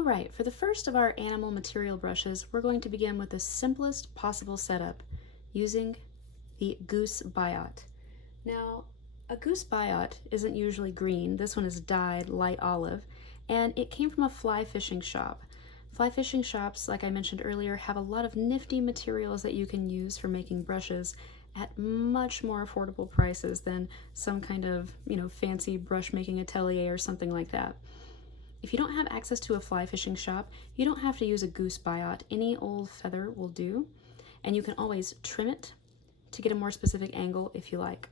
All right, for the first of our animal material brushes, we're going to begin with the simplest possible setup using the Goose Biot. Now, a Goose Biot isn't usually green. This one is dyed light olive, and it came from a fly fishing shop. Fly fishing shops, like I mentioned earlier, have a lot of nifty materials that you can use for making brushes at much more affordable prices than some kind of, fancy brush making atelier or something like that. If you don't have access to a fly fishing shop, you don't have to use a Goose Biot. Any old feather will do, and you can always trim it to get a more specific angle if you like.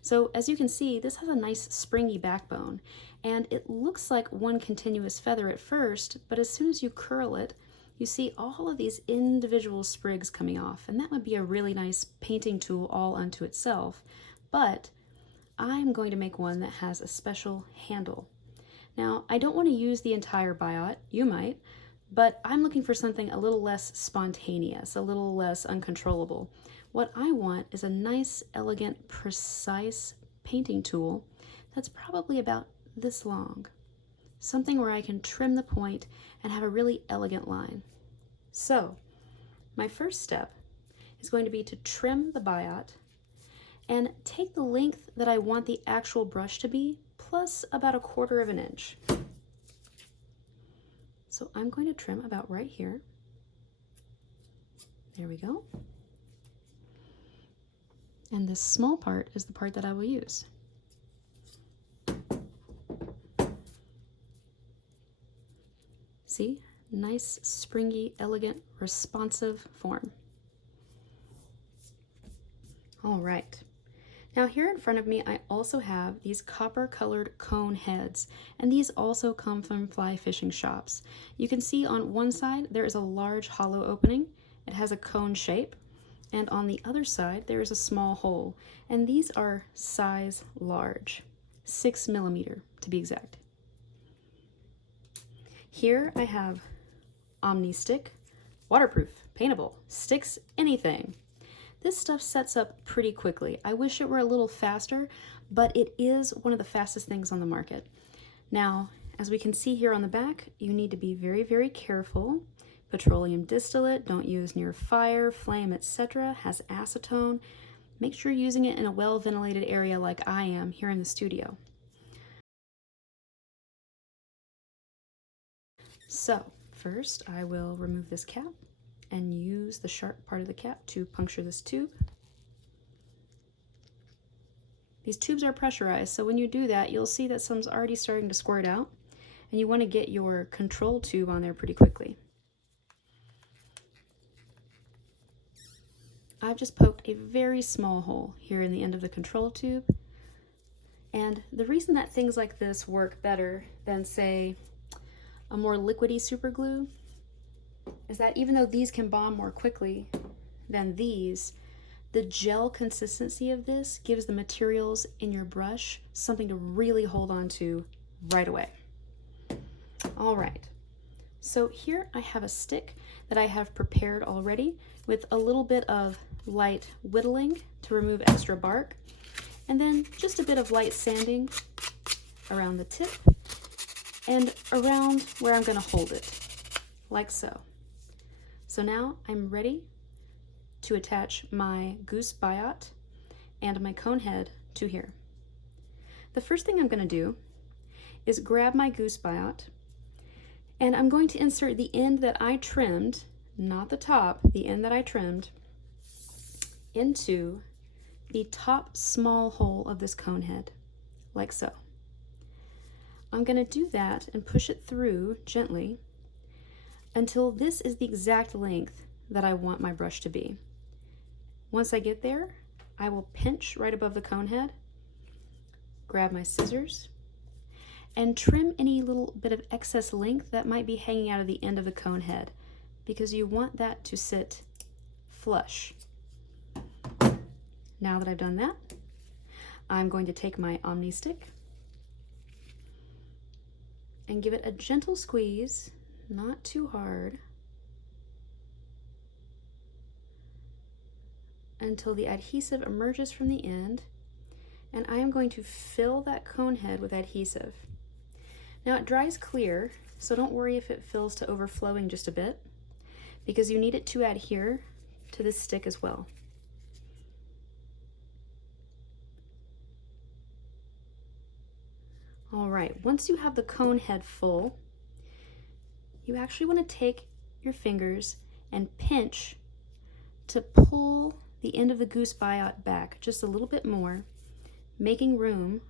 So as you can see, this has a nice springy backbone, and it looks like one continuous feather at first, but as soon as you curl it, you see all of these individual sprigs coming off, and that would be a really nice painting tool all unto itself. But I'm going to make one that has a special handle. Now, I don't want to use the entire biot, you might, but I'm looking for something a little less spontaneous, a little less uncontrollable. What I want is a nice, elegant, precise painting tool that's probably about this long. Something where I can trim the point and have a really elegant line. So, my first step is going to be to trim the biot and take the length that I want the actual brush to be, plus about 1/4 inch. So I'm going to trim about right here. There we go. And this small part is the part that I will use. See? Nice, springy, elegant, responsive form. All right. Now here in front of me, I also have these copper-colored cone heads, and these also come from fly fishing shops. You can see on one side there is a large hollow opening. It has a cone shape, and on the other side there is a small hole, and these are size large, 6 millimeter to be exact. Here I have Omni Stick, waterproof, paintable, sticks anything. This stuff sets up pretty quickly. I wish it were a little faster, but it is one of the fastest things on the market. Now, as we can see here on the back, you need to be very, very careful. Petroleum distillate, don't use near fire, flame, etc. Has acetone. Make sure you're using it in a well-ventilated area like I am here in the studio. So, first I will remove this cap and use the sharp part of the cap to puncture this tube. These tubes are pressurized, so when you do that, you'll see that some's already starting to squirt out, and you want to get your control tube on there pretty quickly. I've just poked a very small hole here in the end of the control tube, and the reason that things like this work better than, say, a more liquidy super glue is that even though these can bond more quickly than these, the gel consistency of this gives the materials in your brush something to really hold on to right away. All right, so here I have a stick that I have prepared already with a little bit of light whittling to remove extra bark, and then just a bit of light sanding around the tip and around where I'm going to hold it, like so. So now I'm ready to attach my Goose Biot and my cone head to here. The first thing I'm going to do is grab my Goose Biot, and I'm going to insert the end that I trimmed, not the top, the end that I trimmed, into the top small hole of this cone head, like so. I'm going to do that and push it through gently until this is the exact length that I want my brush to be. Once I get there, I will pinch right above the cone head, grab my scissors, and trim any little bit of excess length that might be hanging out of the end of the cone head, because you want that to sit flush. Now that I've done that, I'm going to take my Omni Stick and give it a gentle squeeze, not too hard, until the adhesive emerges from the end, and I am going to fill that cone head with adhesive. Now it dries clear, so don't worry if it fills to overflowing just a bit, because you need it to adhere to this stick as well. All right, once you have the cone head full, you actually want to take your fingers and pinch to pull the end of the Goose Biot back just a little bit more, making room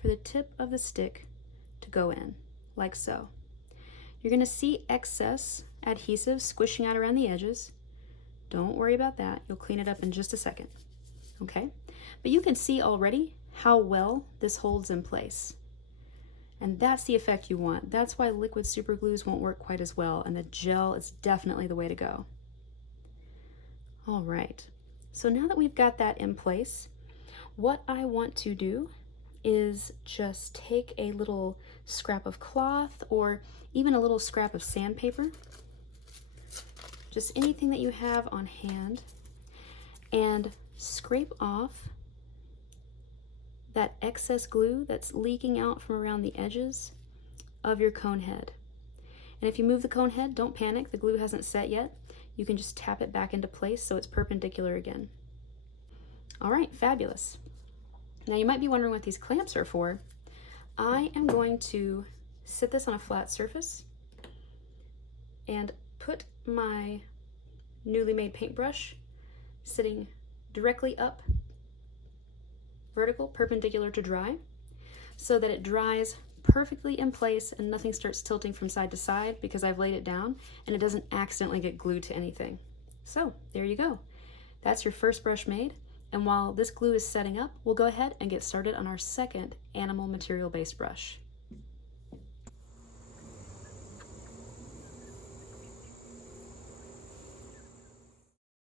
for the tip of the stick to go in, like so. You're going to see excess adhesive squishing out around the edges. Don't worry about that. You'll clean it up in just a second. Okay? But you can see already how well this holds in place. And that's the effect you want. That's why liquid super glues won't work quite as well, and the gel is definitely the way to go. All right, so now that we've got that in place, what I want to do is just take a little scrap of cloth or even a little scrap of sandpaper, just anything that you have on hand, and scrape off that excess glue that's leaking out from around the edges of your cone head. And if you move the cone head, don't panic, the glue hasn't set yet. You can just tap it back into place so it's perpendicular again. All right, fabulous. Now you might be wondering what these clamps are for. I am going to sit this on a flat surface and put my newly made paintbrush sitting directly up, vertical, perpendicular to dry, so that it dries perfectly in place and nothing starts tilting from side to side because I've laid it down and it doesn't accidentally get glued to anything. So there you go. That's your first brush made. And while this glue is setting up, we'll go ahead and get started on our second animal material based brush.